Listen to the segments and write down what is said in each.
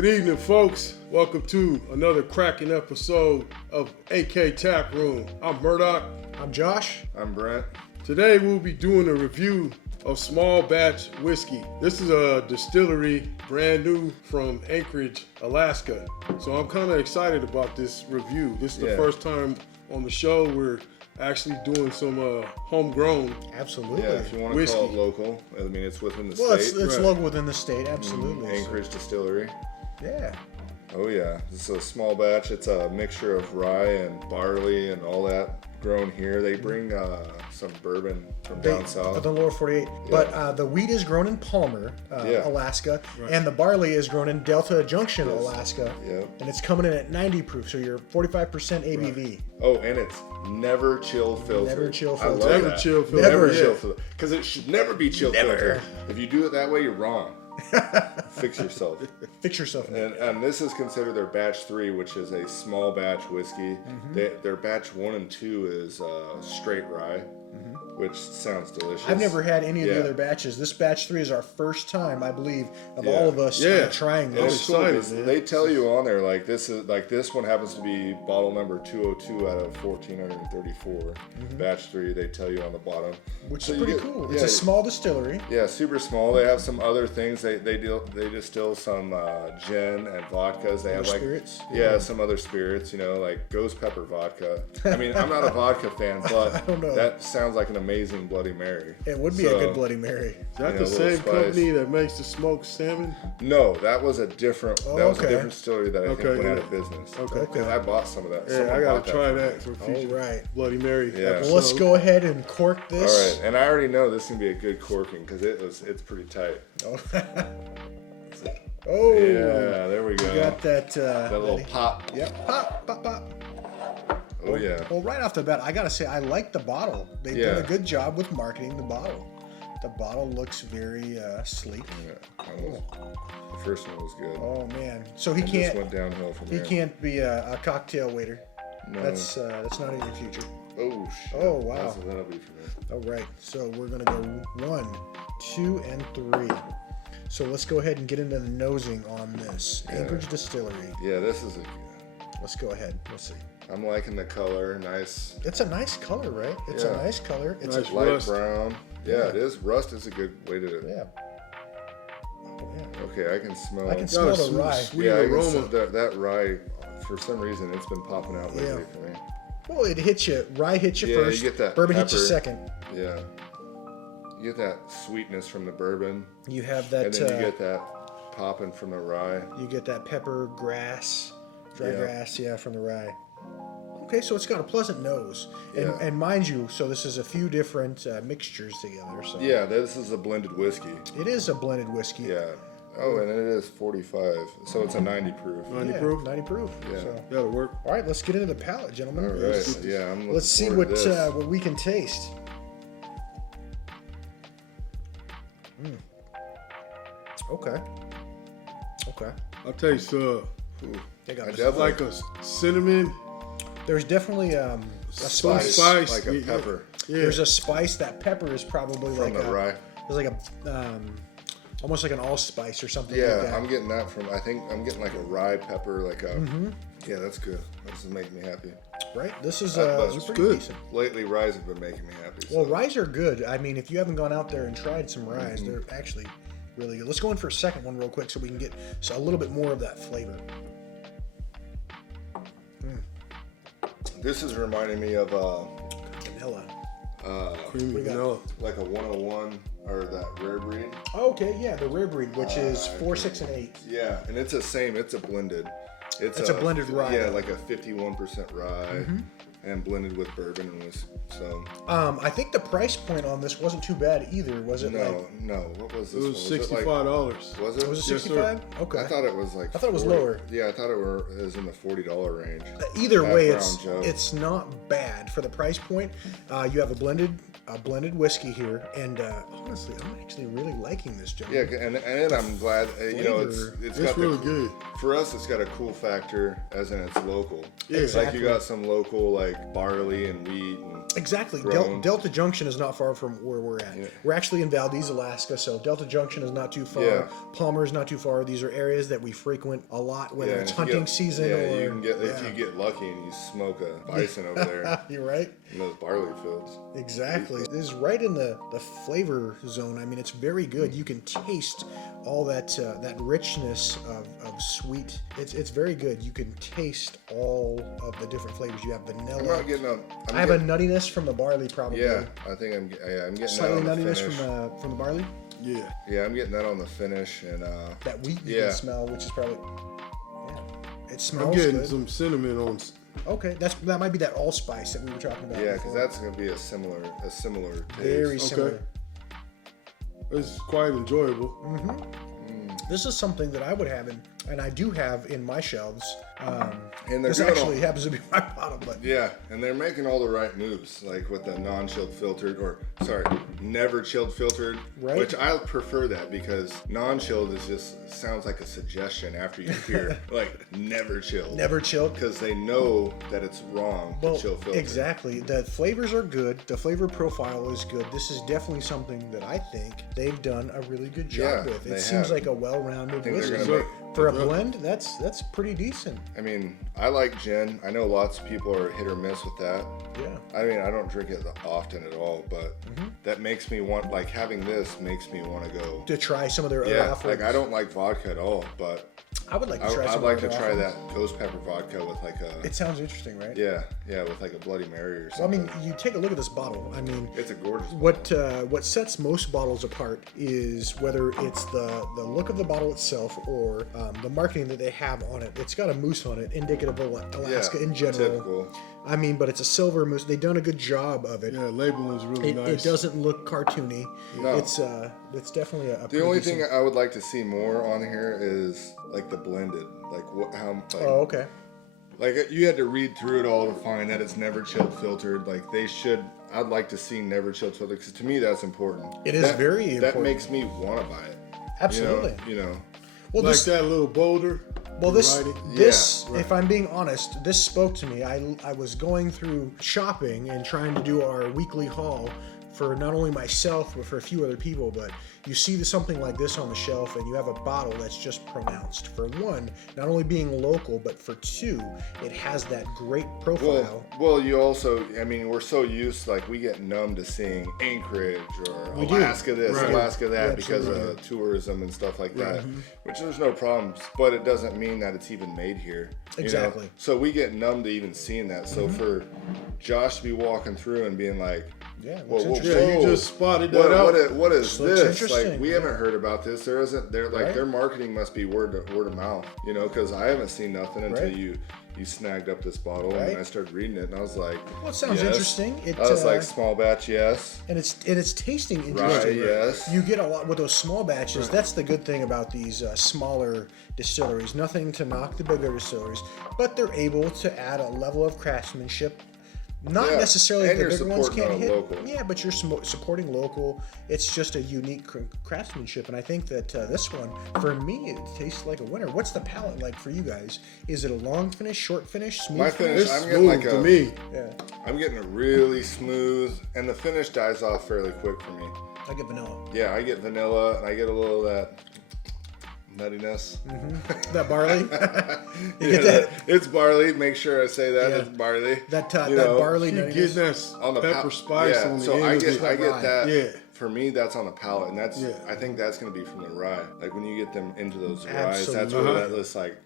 Good evening, folks. Welcome to another cracking episode of AK Taproom. I'm Murdoch. I'm Josh. I'm Brent. Today we'll be doing a review of small batch whiskey. This is a distillery, brand new from Anchorage, Alaska. So I'm kind of excited about this review. This is the first time on the show we're actually doing some homegrown. Absolutely. Yeah, if you want to call it local, I mean, it's within the state. Well, it's local within the state, absolutely. Anchorage Distillery. Yeah. Oh yeah, this is a small batch. It's a mixture of rye and barley and all that grown here. They bring some bourbon from down south. The lower 48. Yeah. But the wheat is grown in Palmer, Alaska, and the barley is grown in Delta Junction, Alaska. Yeah. And it's coming in at 90 proof, so you're 45% ABV. Right. Oh, and it's never chill filtered. Never chill filtered. Never chill filtered. Never chill filtered. Because it should never be chill filtered. If you do it that way, you're wrong. Fix yourself. Fix yourself. And this is considered their batch 3, which is a small batch whiskey. Their batch 1 and 2 is straight rye, which sounds delicious. I've never had any of the other batches. This batch 3 is our first time, I believe, of all of us trying this. They tell you on there this one happens to be bottle number 202 out of 1434. Batch 3, they tell you on the bottom, which is pretty cool. It's a small distillery. Yeah, super small. They have some other things. They distill some gin and vodkas. They have spirits. Some other spirits. Like ghost pepper vodka. I mean, I'm not a vodka fan, but I don't know. That sounds like an amazing Bloody Mary. It would be a good Bloody Mary. Is that the same company that makes the smoked salmon? No, that was a different. That was a different distillery that I think went out of business. Okay. I bought some of that. Yeah, I gotta try that for future. All right. Bloody Mary. Yeah. Well, let's go ahead and cork this. All right, and I already know this is gonna be a good corking because it's pretty tight. Oh. Yeah, there we go. You got that. That little pop. Yep. Pop, pop, pop. Oh yeah. Well, right off the bat, I gotta say I like the bottle. They've done a good job with marketing the bottle. The bottle looks very sleek. Yeah, the first one was good. Oh man, so he just went downhill from there. He can't be a cocktail waiter. No. That's not in your future. Oh shit. Oh wow. So that'll be for me. All right, so we're gonna go 1, 2, and 3. So let's go ahead and get into the nosing on this Anchorage Distillery. Yeah, this is Let's go ahead. Let's see. I'm liking the color. Nice. It's a nice color, right? It's a nice color. It's nice a light rust. brown. Yeah, it is. Rust is a good way to. Yeah. Oh, yeah. Okay, I can smell. I can smell the rye. Sweet I can aroma. smell that rye. For some reason, it's been popping out lately for me. Well, it hits you. Rye hits you first. You get that bourbon pepper. hits you second. Yeah. You get that sweetness from the bourbon. You have that. And then you get that popping from the rye. You get that pepper grass, dry grass, from the rye. Okay, so it's got a pleasant nose, and mind you, so this is a few different mixtures together. So yeah, this is a blended whiskey. It is a blended whiskey. Yeah. Oh, and it is 45, so it's a 90 proof. 90 proof? 90 proof. Yeah. So. That'll work. All right, let's get into the palate, gentlemen. All right. Yeah, I'm looking Let's see forward to this. what we can taste. Okay. I'll taste They got like a cinnamon. There's definitely a spice. Like a pepper. Yeah. There's a spice. That pepper is probably From the rye. It's like a almost like an allspice or something Yeah, like that. I'm getting that from. I think I'm getting like a rye pepper, like a. Yeah, that's good. This is making me happy. Right. This is it's pretty good. decent. Lately, ryes have been making me happy. Well, ryes are good. I mean, if you haven't gone out there and tried some ryes, they're actually really good. Let's go in for a second one real quick so we can get a little bit more of that flavor. This is reminding me of Vanilla. Creamy vanilla. like a 101 or that rare breed. Oh, okay, yeah, the rare breed, which is 4, 6, and 8. Yeah, and it's the same. It's a blended. It's a blended rye. Yeah, like a 51% rye. And blended with bourbon and whiskey. So I think the price point on this wasn't too bad either, was it? No. What was this? It was $65. Was it? Was it Yes, sir. $65? Okay. I thought it was like. I thought it was 40. lower. Yeah, I thought it was in the $40 range. Either way, Brown Joe. it's not bad for the price point. You have a blended whiskey here, and honestly, I'm actually really liking this, gentlemen. Yeah, and I'm glad it's got really good. For us, it's got a cool factor, as in it's local. Yeah. It's like you got some local like barley and wheat and Exactly. grown. Delta Junction is not far from where we're at. Yeah. We're actually in Valdez, Alaska, so Delta Junction is not too far. Yeah. Palmer is not too far. These are areas that we frequent a lot, whether Yeah, it's and if you hunting get- season yeah, or... you can get if you get lucky and you smoke a bison over there You're right. in those barley fields. Exactly. This is right in the flavor zone. I mean, it's very good. You can taste all that that richness of sweet. It's very good. You can taste all of the different flavors. You have vanilla. I'm not getting a. I have a nuttiness from the barley, probably. Yeah, I think I'm getting Slightly that on the nuttiness finish. from the barley. Yeah. Yeah, I'm getting that on the finish, and That wheat you Yeah. can smell, which is probably. Yeah. It I'm smells getting good. some cinnamon on. Okay, that might be that allspice that we were talking about. yeah, because before. that's gonna be a similar taste. Very similar. It's quite enjoyable. This is something that I would have and I do have in my shelves. And they're This doing actually happens to be my bottle, but Yeah, and they're making all the right moves, like with the non-chilled filtered, never chilled filtered, Right. which I prefer that because non-chilled is just sounds like a suggestion after you hear like never chilled. never chilled. Because they know that it's wrong Well, to chill filter. exactly. The flavors are good. The flavor profile is good. This is definitely something that I think they've done a really good job Yeah, with. they It seems have. like a well-rounded think they're whiskey. gonna For a blend, that's pretty decent. I mean, I like gin. I know lots of people are hit or miss with that. Yeah. I mean, I don't drink it often at all, but that makes me want, like having this makes me want to go. To try some of their other Yeah, offerings. like I don't like vodka at all, but I would like to try I'd some like of to their try offerings. that ghost pepper vodka with like a It sounds interesting, right? yeah, with like a Bloody Mary or Well, I something. mean, you take a look at this bottle. I mean, It's a gorgeous. what sets most bottles apart is whether it's the look of the bottle itself or the marketing that they have on it. It's got a moose on it, indicative of Alaska in general. Typical. I mean, but it's a silver moose. They've done a good job of it. Yeah, labeling's really It, nice. it doesn't look cartoony. No. It's definitely a The only thing I would like to see more on here is like the blended, like Oh, okay. like you had to read through it all to find that it's never chilled filtered. Like they should. I'd like to see never chilled filtered because to me that's important. It is very That important. makes me want to buy it. Absolutely. You know. Well, like this that little boulder. Well, this, Right. this, Yeah, right. if I'm being honest, this spoke to me. I was going through shopping and trying to do our weekly haul for not only myself, but for a few other people. But you see something like this on the shelf and you have a bottle that's just pronounced. For one, not only being local, but for two, it has that great profile. Well, you also, I mean, we're so used, like, we get numb to seeing Anchorage or We do. Alaska this, Right. Alaska that Yeah, because absolutely. of tourism and stuff like that, which there's no problems, but it doesn't mean that it's even made here. you know? Exactly. So we get numb to even seeing that. So for Josh to be walking through and being like, Yeah, whoa, looks whoa, interesting. Yeah, you whoa, just spotted that out. what is Looks this? Like, interesting, we yeah. haven't heard about this. There isn't, they're like, Right. their marketing must be word of mouth, you know, because I haven't seen nothing until Right. you snagged up this bottle Right. and I started reading it and I was like, Well, it sounds yes. interesting. It, I was like, uh, small batch, yes. and it's tasting Right, interesting. yes. You get a lot with those small batches. That's the good thing about these smaller distilleries. Nothing to knock the bigger distilleries, but they're able to add a level of craftsmanship. Not Yeah, necessarily and the you're bigger ones supporting can't a hit. local. Yeah, but you're supporting local. It's just a unique craftsmanship, and I think that this one, for me, it tastes like a winner. What's the palate like for you guys? Is it a long finish, short finish, smooth My finish? finish, It's I'm getting smooth like to a, me. Yeah, I'm getting a really smooth, and the finish dies off fairly quick for me. I get vanilla. Yeah, I get vanilla, and I get a little of that nuttiness. That barley. You Yeah, get that. It's barley. Make sure I say that Yeah. it's barley. That You that know, barley. You nuttiness. getting that on the pepper spice yeah, on the so end I of get it. I get that. Yeah. For me, that's on the palate, and that's Yeah. I think that's gonna be from the rye. Like when you get them into those ryes, that's Absolutely. where that looks like.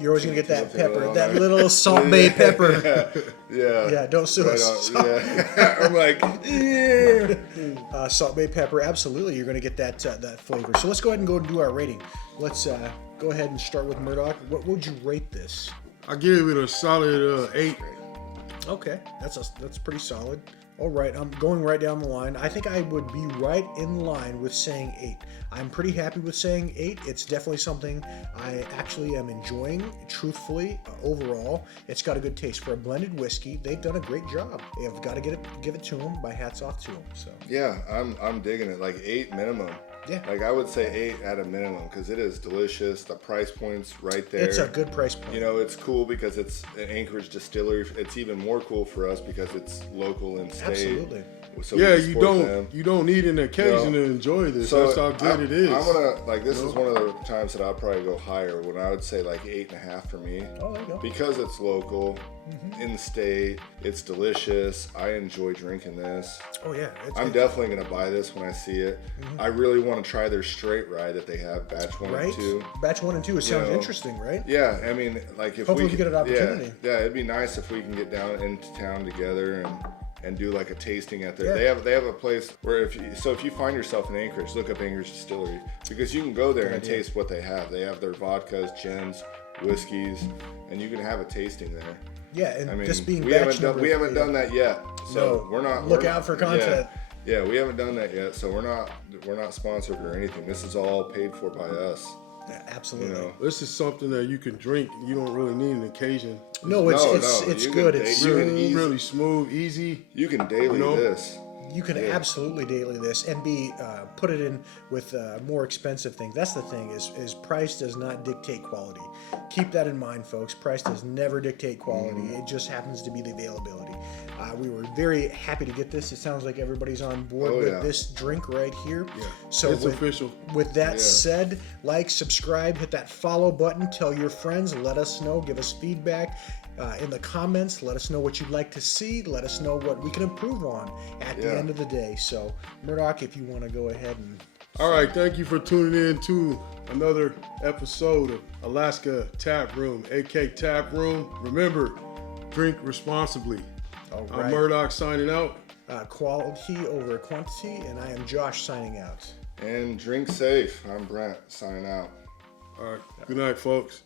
You're always gonna get that something pepper, on that there. little salt bay pepper. Yeah. Yeah, don't sue Right us. on, yeah. I'm like, yeah. Salt bay pepper, absolutely. You're gonna get that that flavor. So let's go ahead and go and do our rating. Let's go ahead and start with Murdoch. What would you rate this? I give it a solid 8. Okay, that's pretty solid. All right, I'm going right down the line. I think I would be right in line with saying 8. I'm pretty happy with saying 8. It's definitely something I actually am enjoying, truthfully, overall. It's got a good taste. For a blended whiskey, they've done a great job. I've got to give it to them. My hat's off to them. So Yeah, I'm digging it. Like 8 minimum. Yeah. Like I would say 8 at a minimum because it is delicious. The price point's right there. It's a good price point. You know, it's cool because it's an Anchorage Distillery. It's even more cool for us because it's local in state. Absolutely. So Yeah, we support them. you don't need an occasion to enjoy this. So That's how good it is. I'm gonna like this is one of the times that I'll probably go higher when I would say like 8.5 for me. Oh, there you go. Because it's local, in state, it's delicious. I enjoy drinking this. Oh yeah. I'm definitely gonna buy this when I see it. I really want to try their straight rye that they have, batch 1 and 2. Batch 1 and 2. It sounds know, interesting, right? Yeah, I mean, like if Hopefully we we get an opportunity. Yeah, it'd be nice if we can get down into town together and do like a tasting at their. Yeah. They have a place where if you find yourself in Anchorage, look up Anchorage Distillery because you can go there and taste what they have. They have their vodkas, gins, whiskeys, and you can have a tasting there. Yeah, and I mean, this being we batch haven't done that yet, so we're not. Look out for content. Yeah, we haven't done that yet, so we're not sponsored or anything. This is all paid for by us. Yeah, absolutely. You know? This is something that you can drink. You don't really need an occasion. No, it's you good. can It's Really smooth, easy. You can daily this. You can absolutely daily this and put it in with more expensive things. That's the thing is price does not dictate quality. Keep that in mind, folks. Price does never dictate quality. It just happens to be the availability. We were very happy to get this. It sounds like everybody's on board with this drink right here. Yeah. So It's official. With that said, like, subscribe, hit that follow button, tell your friends, let us know, give us feedback. In the comments, let us know what you'd like to see. Let us know what we can improve on at the end of the day. So, Murdoch, if you want to go ahead and... All right, thank you for tuning in to another episode of Alaska Taproom, AK Taproom. Remember, drink responsibly. All right. I'm Murdoch signing out. Quality over quantity, and I am Josh signing out. And drink safe. I'm Brent signing out. All right, good night, folks.